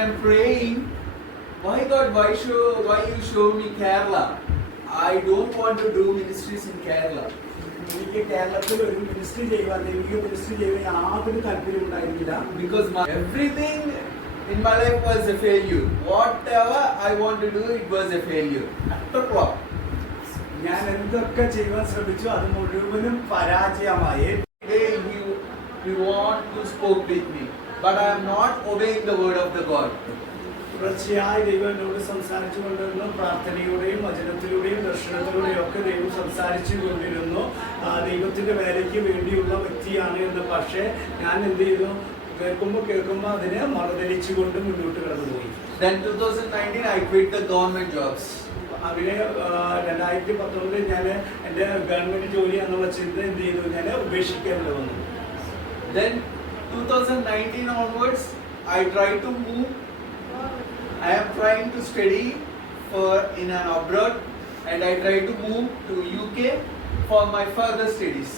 I'm praying, why God, why you show me Kerala? I don't want to do ministries in Kerala. എനിക്ക് കേരളത്തിൽ ഒരു ministry ചെയ്യുവാൻ ദൈവിക ministry ചെയ്യുവാൻ യാതൊരു താല്പര്യം ഉണ്ടായിരുന്നില്ല. Because everything in my life was a failure. Whatever I want to do, it was a failure. Utter flop. ഞാൻ എന്തൊക്കെ ചെയ്യുവാൻ ശ്രമിച്ചു അത് മുഴുവനും പരാജയമായി. Today you want to speak with me, but I am not obeying the word of the God. തുടർച്ചയായി ദൈവം എന്നോട് സംസാരിച്ചു കൊണ്ടിരുന്നു. പ്രാർത്ഥനയുടെയും വചനത്തിലൂടെയും ദർശനത്തിലൂടെയും ഒക്കെ ദൈവം സംസാരിച്ചു കൊണ്ടിരുന്നു. ദൈവത്തിന്റെ വേലയ്ക്ക് വേണ്ടിയുള്ള വ്യക്തിയാണ് എന്ന്. പക്ഷേ ഞാൻ എന്ത് ചെയ്തു? കേൾക്കുമ്പോൾ അതിനെ മറുതലിച്ചുകൊണ്ട് മുന്നോട്ട് കടന്നുപോയി. Then 2019 I quit the government jobs. അതിനെ 2019 ഞാൻ എൻ്റെ ഗവൺമെന്റ് ജോലി എന്നുള്ള ചിന്ത എന്ത് ചെയ്തു? ഞാൻ ഉപേക്ഷിക്കേണ്ടി വന്നു. Then 2019 onwards I tried to move. I am trying to study in an abroad, and I try to move to UK for my further studies.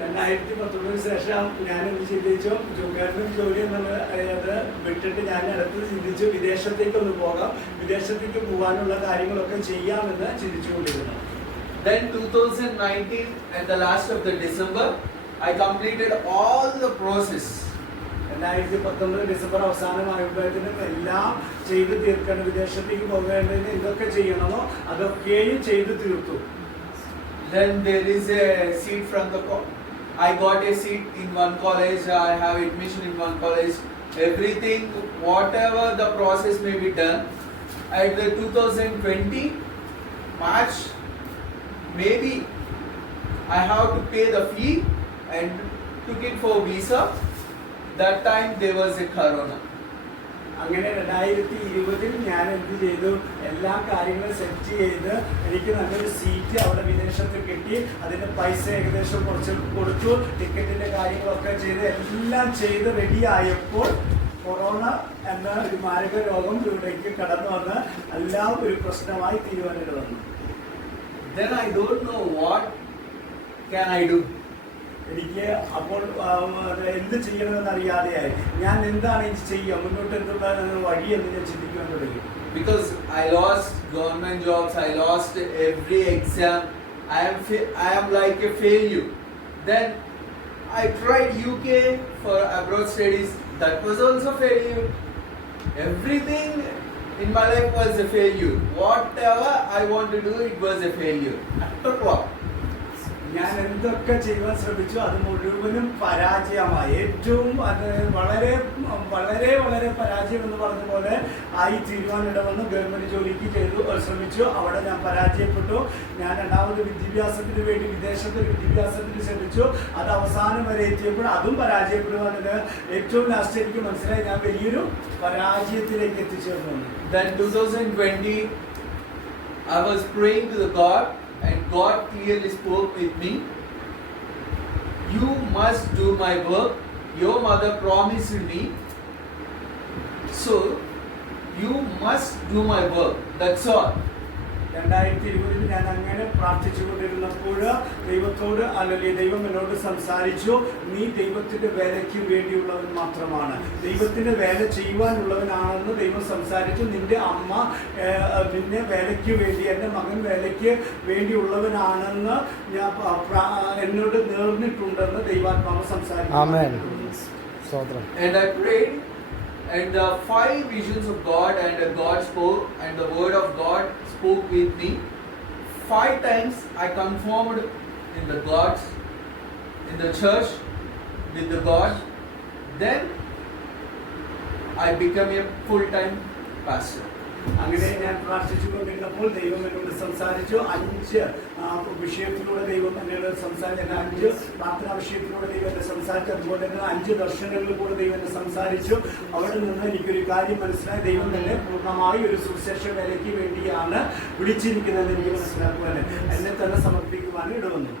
2019 ശേഷം ഞാൻ ചിന്തിച്ചു ഗവൺമെന്റ് ജോലി എന്നുള്ളത് വിട്ടിട്ട് ഞാൻ അടുത്ത് ചിന്തിച്ചു വിദേശത്തേക്ക് ഒന്ന് പോകാം, വിദേശത്തേക്ക് പോകാനുള്ള കാര്യങ്ങളൊക്കെ ചെയ്യാമെന്ന് ചിന്തിച്ചുകൊണ്ടിരുന്നു. Then 2019 at the last of the December I completed all the process. 2019 December അവസാനമായപ്പോഴത്തേനും എല്ലാം ചെയ്ത് തീർക്കണം. വിദേശത്തേക്ക് പോകേണ്ടതിന് എന്തൊക്കെ ചെയ്യണമോ അതൊക്കെയും ചെയ്ത് തീർത്തു. Then there is a seat from I got a seat in one college. I have admission in one college. Everything, whatever the process may be done. At the 2020 March, maybe I have to pay the fee and took it for visa. That time there was a corona. അങ്ങനെ 2020 ഞാൻ എന്ത് ചെയ്തു? എല്ലാ കാര്യങ്ങളും set ചെയ്ത് എനിക്ക് നല്ലൊരു seat അവിടെ വിദേശത്ത് കിട്ടി. അതിന് പൈസ ഏകദേശം കുറച്ച് കൊടുത്തു. ടിക്കറ്റിന്റെ കാര്യങ്ങളൊക്കെ ചെയ്ത് എല്ലാം ചെയ്ത് റെഡിയായപ്പോൾ കൊറോണ എന്ന ഒരു മാരക രോഗം ഇവിടേക്ക് കടന്നു വന്ന് എല്ലാം ഒരു പ്രശ്നമായി തീരുവാനായിട്ട് വന്നു. Then I don't know what can I do. എനിക്ക് അപ്പോൾ എന്ത് ചെയ്യണമെന്ന് അറിയാതെയായി. ഞാൻ എന്താണ് ഇത് ചെയ്യുക, മുന്നോട്ട് എന്തുള്ള വഴി എന്ന് ഞാൻ ചിന്തിക്കാൻ തുടങ്ങി. Because I lost government jobs, I lost every exam. I am like a failure. Then I tried UK for abroad studies. That was also failure. Everything in my life was a failure. Whatever I want to do, it was a failure. Utter flop. ഞാൻ എന്തൊക്കെ ചെയ്യുവാൻ ശ്രമിച്ചു അത് മുഴുവനും പരാജയമായി. ഏറ്റവും അത് വളരെ വളരെ വളരെ പരാജയം എന്ന് പറഞ്ഞ പോലെ ആയി തീരുവാനിടവന്ന് ഗവൺമെന്റ് ജോലിക്ക് ശ്രമിച്ചു. അവിടെ ഞാൻ പരാജയപ്പെട്ടു. ഞാൻ രണ്ടാമത് വിദ്യാഭ്യാസത്തിന് വേണ്ടി വിദേശത്ത് വിദ്യാഭ്യാസത്തിന് ശ്രമിച്ചു. അത് അവസാനം വരെ എത്തിയപ്പോൾ അതും പരാജയപ്പെടുവാനില്ല. ഏറ്റവും ലാസ്റ്റ് എനിക്ക് മനസ്സിലായി ഞാൻ വലിയൊരു പരാജയത്തിലേക്ക് എത്തിച്ചേർന്നു. Then 2020 I was praying to the God. And God clearly spoke with me. You must do my work. Your mother promised me. So, you must do my work. That's all. 2020 ഞാൻ അങ്ങനെ പ്രാർത്ഥിച്ചുകൊണ്ടിരുന്നപ്പോൾ ദൈവം എന്നോട് സംസാരിച്ചു. നീ ദൈവത്തിന്റെ വേലയ്ക്ക് വേണ്ടിയുള്ളവൻ മാത്രമാണ്, ദൈവത്തിന്റെ വേല ചെയ്യുവാനുള്ളവനാണെന്ന് ദൈവം സംസാരിച്ചു. നിന്റെ അമ്മ നിന്നെ വേലയ്ക്ക് വേണ്ടി, എൻ്റെ മകൻ വേലയ്ക്ക് വേണ്ടിയുള്ളവനാണെന്ന് എന്നോട് നേർന്നിട്ടുണ്ടെന്ന് ദൈവാത്മാവ് സംസാരിച്ചു. And I prayed, and the 5 visions of God and God spoke, and the word of God spoke with me. 5 times I conformed in the gods, in the church, with the God. Then I became a full-time pastor. അങ്ങനെ ഞാൻ പ്രാർത്ഥിച്ചുകൊണ്ടിരുന്നപ്പോൾ ദൈവം എന്നോട് സംസാരിച്ചു. 5 വിഷയത്തിലൂടെ ദൈവം എന്നോട് സംസാരിച്ചു. 5 പ്രാർത്ഥനാ വിഷയത്തിലൂടെ ദൈവം എന്നെ സംസാരിച്ചു. അതുപോലെ തന്നെ 5 ദർശനങ്ങളിലൂടെ ദൈവം എന്നെ സംസാരിച്ചു. അവിടെ നിന്ന് എനിക്കൊരു കാര്യം മനസ്സിലായി. ദൈവം തന്നെ പൂർണ്ണമായി ഒരു സുവിശേഷ വേലയ്ക്ക് വേണ്ടിയാണ് വിളിച്ചിരിക്കുന്നതെന്ന് എനിക്ക് മനസ്സിലാക്കുവാൻ, എന്നെ തന്നെ സമർപ്പിക്കുവാൻ ഇടവന്നു.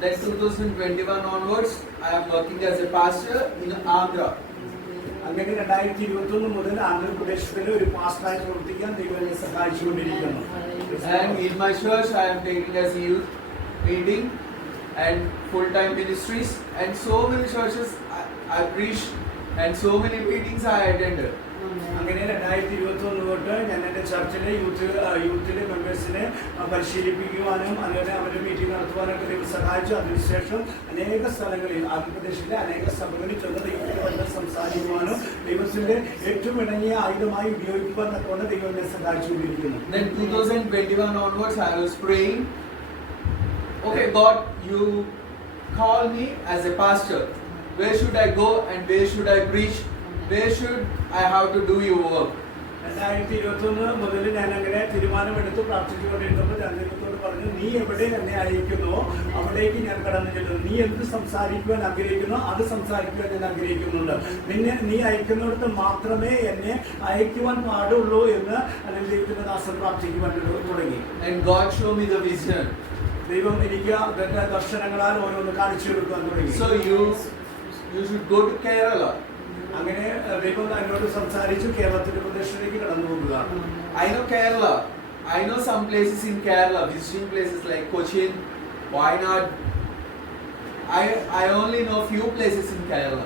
Then 2021 onwards I am working as a pastor in Andhra. അങ്ങനെ 2021 മുതൽ ആന്ധ്രാപ്രദേശിലെ ഒരു പാസ്റ്ററായി പ്രവർത്തിക്കാൻ ദൈവം എന്നെ സഹായിച്ചുകൊണ്ടിരിക്കുന്നു. And in my church I am taking as youth meeting and full-time ministries, and so many churches I preach and so many meetings I attended. അങ്ങനെ 2021 തൊട്ട് ഞാൻ എൻ്റെ ചർച്ചിലെ യൂത്തിലെ മെമ്പേഴ്സിനെ പരിശീലിപ്പിക്കുവാനും അതുപോലെ അവരുടെ മീറ്റിംഗ് നടത്തുവാനൊക്കെ ദൈവം സഹായിച്ചു. അതിനുശേഷം അനേക സ്ഥലങ്ങളിൽ ആന്ധ്രാപ്രദേശിലെ അനേക സഭകളിൽ ചെന്ന് ദൈവത്തിന് വന്ന് സംസാരിക്കുവാനും ദൈവത്തിൻ്റെ ഏറ്റവും ഇണങ്ങിയ ആയുധമായി ഉപയോഗിക്കുവാൻ തക്കവണ്ണം ദൈവം എന്നെ സഹായിച്ചുകൊണ്ടിരിക്കുന്നു. Then 2021 onwards I was praying, okay God, you call me as a pastor. Where should I go and where should I preach? Where should I have to do your work? 2021 മുതൽ ഞാൻ അങ്ങനെ തീരുമാനമെടുത്ത് പ്രാർത്ഥിച്ചുകൊണ്ടിരുന്നപ്പോൾ ഞാൻ ദൈവത്തോട് പറഞ്ഞു, നീ എവിടെ എന്നെ അയക്കുന്നോ അവിടേക്ക് ഞാൻ കടന്നു ചെല്ലുന്നു. നീ എന്ത് സംസാരിക്കുവാൻ ആഗ്രഹിക്കുന്നോ അത് സംസാരിക്കുവാൻ ഞാൻ ആഗ്രഹിക്കുന്നുണ്ട്. നീ അയക്കുന്നിടത്ത് മാത്രമേ എന്നെ അയക്കുവാൻ പാടുള്ളൂ എന്ന് അല്ലെങ്കിൽ ദൈവത്തിന്റെ ദാസൻ പ്രാർത്ഥിക്കുവാൻ തുടങ്ങി. And God showed me the vision. ദൈവം എനിക്ക് ദർശനങ്ങളാൽ ഓരോന്ന് കാണിച്ചു കൊടുക്കാൻ തുടങ്ങി. So you should go to Kerala. അങ്ങനെ ദൈവം എന്നോട് സംസാരിച്ചു, കേരളത്തിന്റെ പ്രദേശത്തേക്ക് കടന്നു പോകുക. I know Kerala. I know some places in Kerala, visiting places like Cochin, Wayanad. I only know few places in Kerala.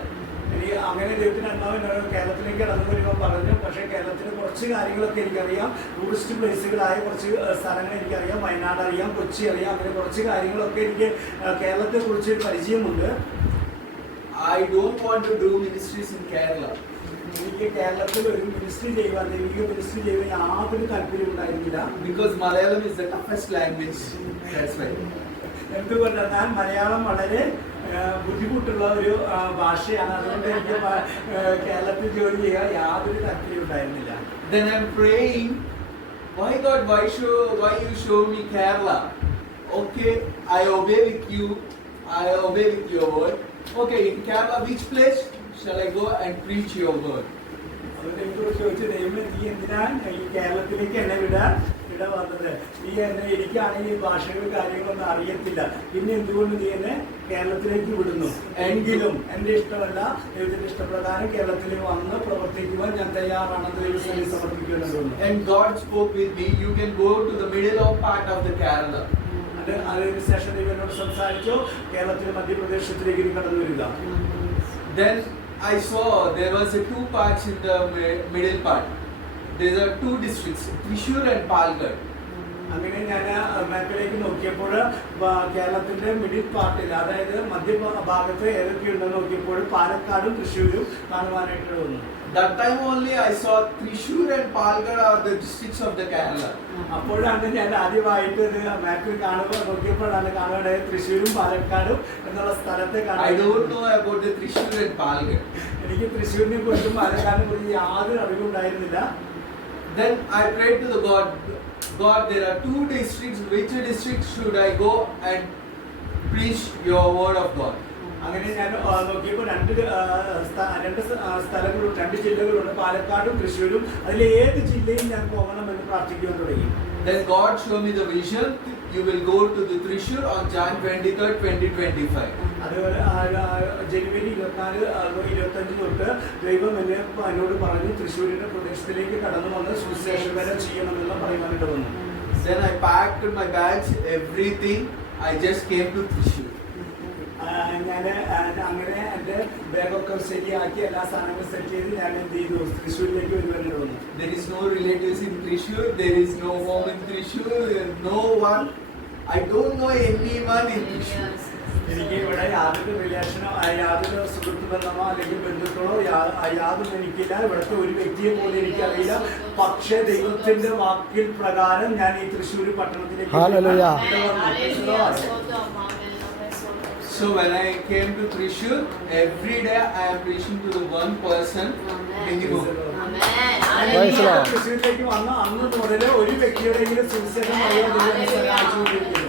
എനിക്ക് അങ്ങനെ ദൈവത്തിന് അന്നാവ് കേരളത്തിലേക്ക് കടന്നു വരുമ്പോൾ പറഞ്ഞു. പക്ഷേ കേരളത്തിലെ കുറച്ച് കാര്യങ്ങളൊക്കെ എനിക്കറിയാം. ടൂറിസ്റ്റ് പ്ലേസുകളായ കുറച്ച് സ്ഥലങ്ങൾ എനിക്കറിയാം. വയനാട് അറിയാം, കൊച്ചി അറിയാം. അങ്ങനെ കുറച്ച് കാര്യങ്ങളൊക്കെ എനിക്ക് കേരളത്തെ കുറിച്ച് പരിചയമുണ്ട്. I don't want to do ministries in Kerala. എനിക്ക് കേരളത്തിൽ ഒരു മിനിസ്ട്രി ചെയ്യുവാൻ, ദൈവിക മിനിസ്ട്രി ചെയ്യുവാൻ യാതൊരു താല്പര്യം ഉണ്ടായിരുന്നില്ല. Because Malayalam is the toughest language. That's why. എന്തുകൊണ്ടെന്നാൽ മലയാളം വളരെ ബുദ്ധിമുട്ടുള്ള ഒരു ഭാഷയാണ്. അതുകൊണ്ട് എനിക്ക് കേരളത്തിൽ ജോലി ചെയ്യാൻ യാതൊരു താല്പര്യം ഉണ്ടായിരുന്നില്ല. Then I'm praying, why God, why you show me Kerala? Okay, I obey with you. I obey with your word. Okay, in Kerala, which place shall I go and preach your word? അതുകൊണ്ട് എനിക്കോട് ചോദിച്ചു, ദൈവമേ നീ എന്തിനാ ഈ കേരളത്തിലേക്ക് എന്നെ ഇട വന്നത്? നീ എന്നെ എനിക്കാണെങ്കിൽ ഭാഷകളും കാര്യങ്ങളൊന്നും അറിയത്തില്ല, പിന്നെ എന്തുകൊണ്ട് നീ എന്നെ കേരളത്തിലേക്ക് വിടുന്നു? എങ്കിലും എന്റെ ഇഷ്ടമല്ല, ദൈവത്തിന്റെ ഇഷ്ടപ്രകാരം കേരളത്തിൽ വന്ന് പ്രവർത്തിക്കുവാൻ ഞാൻ തയ്യാറാണെന്ന് ദൈവത്തിന് സമർപ്പിക്കുന്നുണ്ട്. And God spoke with me, you can go to the middle of part of the Kerala. അതിനുശേഷം ദൈവനോട് സംസാരിച്ചു, കേരളത്തിലെ മധ്യപ്രദേശത്തിലേക്ക് കടന്നു വരിക. Then I saw there was a two parts in the middle part. There are two districts, Thrissur and Palghar. അങ്ങനെ ഞാൻ മാപ്പിലേക്ക് നോക്കിയപ്പോൾ കേരളത്തിന്റെ middle പാർട്ടിൽ, അതായത് മധ്യഭാഗത്ത് ഏതൊക്കെയുണ്ടെന്ന് നോക്കിയപ്പോൾ പാലക്കാടും തൃശ്ശൂരും കാണുവാനായിട്ട് വന്നു. That time only I saw Thrissur and Palghar are the districts of the Kerala. അപ്പോഴാണ് ഞാൻ ആദ്യമായിട്ട് മാപ്പിൽ നോക്കിയപ്പോഴാണ് കാണുന്നത് തൃശ്ശൂരും പാലക്കാടും എന്നുള്ള സ്ഥലത്തെ കാണാൻ. I don't know about the Thrissur and Palghar. എനിക്ക് തൃശ്ശൂരിനെ കുറിച്ചും പാലക്കാടിനെ കുറിച്ചും യാതൊരു അറിവുണ്ടായിരുന്നില്ല. Then I prayed to the God, there are two districts. Which district should I go and preach your word of God? അങ്ങനെ ഞാൻ നോക്കിയപ്പോൾ രണ്ട് സ്ഥലങ്ങളുണ്ട്, രണ്ട് ജില്ലകളുണ്ട്, പാലക്കാടും തൃശ്ശൂരും. അതിൽ ഏത് ജില്ലയിൽ ഞാൻ പോകണമെന്ന് പ്രാർത്ഥിക്കുവാൻ തുടങ്ങി. Then God showed me the vision. You will go to the Thrissur on Jan 23rd, 2025. അതുപോലെ ജനുവരി 24-25 തൊട്ട് ദൈവം എന്നോട് പറഞ്ഞു, തൃശ്ശൂരിന്റെ പ്രദേശത്തിലേക്ക് കടന്നു വന്ന് സുവിശേഷകരം ചെയ്യണമെന്ന് പറയുവാനായിട്ട് വന്നു. Then I packed my bags, everything. I just came to Thrissur. ഞാൻ അങ്ങനെ എൻ്റെ ബാഗൊക്കെ ശരിയാക്കി എല്ലാ സാധനങ്ങളും സെറ്റ് ചെയ്ത് ഞാൻ എന്ത് ചെയ്തു, തൃശ്ശൂരിലേക്ക് വരുവാനായിട്ട് വന്നു. There is no relatives in Thrissur. There is no home in Thrissur. No one. I don't know anyone in Thrissur. എനിക്ക് ഇവിടെ യാതൊരു റിലേഷനോ യാതൊരു സുഹൃത്ത് ബന്ധമോ അല്ലെങ്കിൽ ബന്ധുക്കളോ യാതൊന്നും എനിക്കില്ല. ഇവിടുത്തെ ഒരു വ്യക്തിയെ പോലും എനിക്കറിയില്ല. പക്ഷേ ദൈവത്തിന്റെ വാക്കിൽ പ്രകാരം ഞാൻ ഈ തൃശ്ശൂർ പട്ടണത്തിലേക്ക്. So when I came to Thrissur, every day I am preaching to the one person minimum. തൃശ്ശൂരിലേക്ക് വന്ന അന്ന് മുതൽ ഒരു വ്യക്തിയുടെയെങ്കിലും സുവിശേഷം അറിയാൻ സഹായിച്ചുകൊണ്ടിരിക്കുന്നു.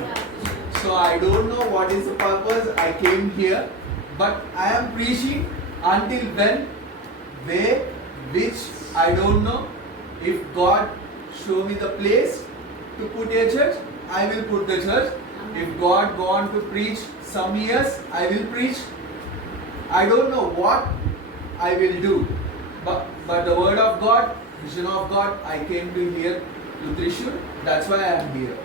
So I don't know what is the purpose I came here, but I am preaching until when, where, which I don't know. If God show me the place to put a church, I will put the church. If God want to preach some years, I will preach. I don't know what I will do, but the word of God, vision of God, I came to hear to Trishur. That's why I am here.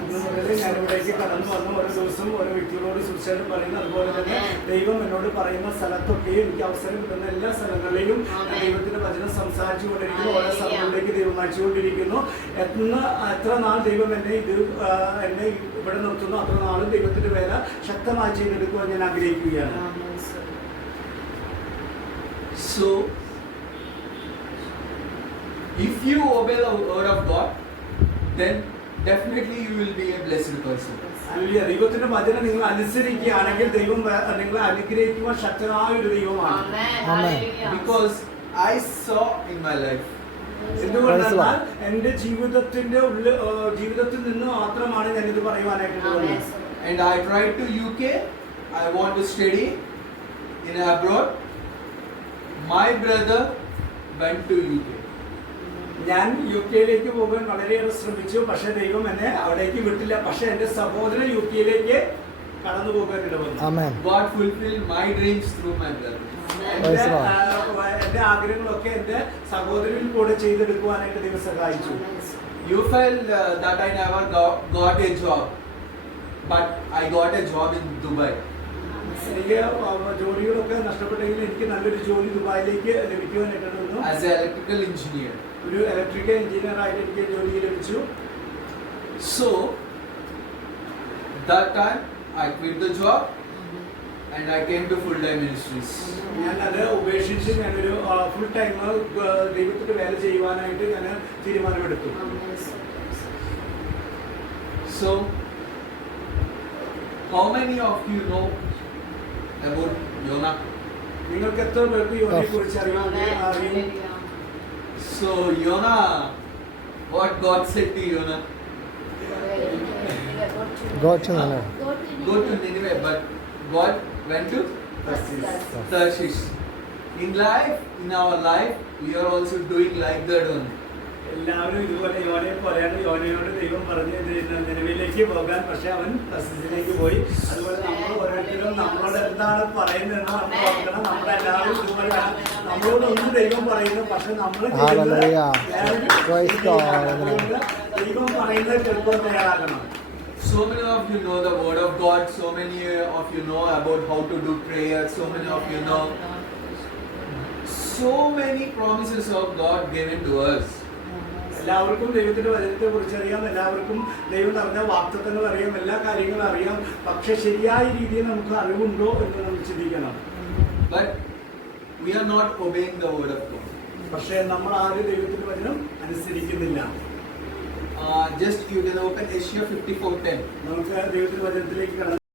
അന്ന് മുതൽ ഞാൻ ഇവിടേക്ക് കടന്നു വന്നു. ഓരോ ദിവസം ഓരോ വ്യക്തികളോട് സുവിശേഷം പറയുന്നു. അതുപോലെ തന്നെ ദൈവം എന്നോട് പറയുന്ന സ്ഥലത്തൊക്കെയും എനിക്ക് അവസരം കിട്ടുന്ന എല്ലാ സ്ഥലങ്ങളിലും ദൈവത്തിന്റെ വചനം സംസാരിച്ചു കൊണ്ടിരിക്കുന്നു. ഓരോ സ്ഥലങ്ങളിലേക്ക് ദൈവം അയച്ചുകൊണ്ടിരിക്കുന്നു. എത്ര നാൾ ദൈവം എന്നെ ഇവിടെ നിർത്തുന്നു അത്ര നാളും ദൈവത്തിന്റെ വേല ശക്തമായി ചെയ്തെടുക്കുവാൻ ഞാൻ ആഗ്രഹിക്കുകയാണ്. So, if you obey the word of God, then definitely you will be a blessed person. ദൈവത്തിന്റെ വചനം നിങ്ങൾ അനുസരിക്കുകയാണെങ്കിൽ ദൈവം നിങ്ങളെ അനുഗ്രഹിക്കുവാൻ ശക്തനായ ഒരു ദൈവമാണ്. Because I saw in my life. എന്തുകൊണ്ടെന്നാൽ എന്റെ ജീവിതത്തിൽ നിന്ന് മാത്രമാണ് ഞാൻ ഇത് പറയുവാനായിട്ടുള്ളത്. And I tried to UK. I want to study in abroad. My brother went to UK. ഞാൻ യുകെയിലേക്ക് പോകാൻ വളരെയേറെ ശ്രമിച്ചു. പക്ഷെ ദൈവം എന്നെ അവിടേക്ക് വിട്ടില്ല. പക്ഷെ എന്റെ സഹോദരൻ യുകെയിലേക്ക് കടന്നു പോകാൻ ഇടവന്നു. God fulfilled my dreams through my brother. എന്റെ ആഗ്രഹങ്ങളൊക്കെ എന്റെ സഹോദരനിൽ കൂടെ ചെയ്തെടുക്കുവാനായിട്ട് ദൈവം സഹായിച്ചു. You felt that I never got a job, but I got a job in Dubai. എനിക്ക് ജോലികളൊക്കെ നഷ്ടപ്പെട്ടെങ്കിലും എനിക്ക് നല്ലൊരു ജോലി ദുബായിലേക്ക് ലഭിക്കുവാനായിട്ട് as an electrical engineer. ഒരു ഇലക്ട്രിക്കൽ എഞ്ചിനീയർ ആയിട്ട് എനിക്ക് ജോലി ലഭിച്ചു. So that time I quit the job and I came to full time ministries. ഞാൻ അത് ഉപേക്ഷിച്ച് ഞാനൊരു ഫുൾ ടൈം ദൈവത്തിന്റെ വേല ചെയ്യുവാനായിട്ട് ഞാൻ തീരുമാനമെടുത്തു. So how many of you know about Jonah? നിങ്ങൾക്ക് എത്ര പേർക്ക് യോനയെ കുറിച്ച് അറിയാം? So Jonah, what God said to Jonah? Go to Nineveh. Go to Nineveh, but God went to Tarshish. In life, in our life, we are also doing like that one. എല്ലാവരും ഇതുപോലെ യോനയെ പോലെയാണ്. യോനയോട് ദൈവം പറഞ്ഞു നിലവിലേക്ക് പോകാൻ, പക്ഷെ അവൻ തർശീശിലേക്ക് പോയി. അതുപോലെ നമ്മൾ ഓരോരുത്തരും നമ്മളോട് എന്താണ് പറയുന്നതെന്ന് നമ്മൾ ഓർക്കണം. നമ്മളെല്ലാവരും ഇതുപോലെ നമ്മളോടൊന്നും ദൈവം പറയുന്നു, പക്ഷെ നമ്മൾ ദൈവം പറയുന്നത് കേൾക്കാൻ തയ്യാറാകണം. So many of you know the word of God. So many of you know about how to do prayer. So many of you know so many promises of God given to us. എല്ലാവർക്കും ദൈവത്തിന്റെ വചനത്തെ കുറിച്ച് അറിയാം. എല്ലാവർക്കും ദൈവം പറഞ്ഞ വാഗ്ദത്തങ്ങൾ അറിയാം. എല്ലാ കാര്യങ്ങളും അറിയാം. പക്ഷെ ശരിയായ രീതിയിൽ നമുക്ക് അറിവുണ്ടോ എന്ന് നമ്മൾ ചിന്തിക്കണം. But we are not obeying the word of God. പക്ഷെ നമ്മൾ ആരും ദൈവത്തിന്റെ വചനം അനുസരിക്കുന്നില്ല. Just you can open Isaiah 54:10. നമുക്ക് ദൈവത്തിന്റെ വചനത്തിലേക്ക് കടന്നു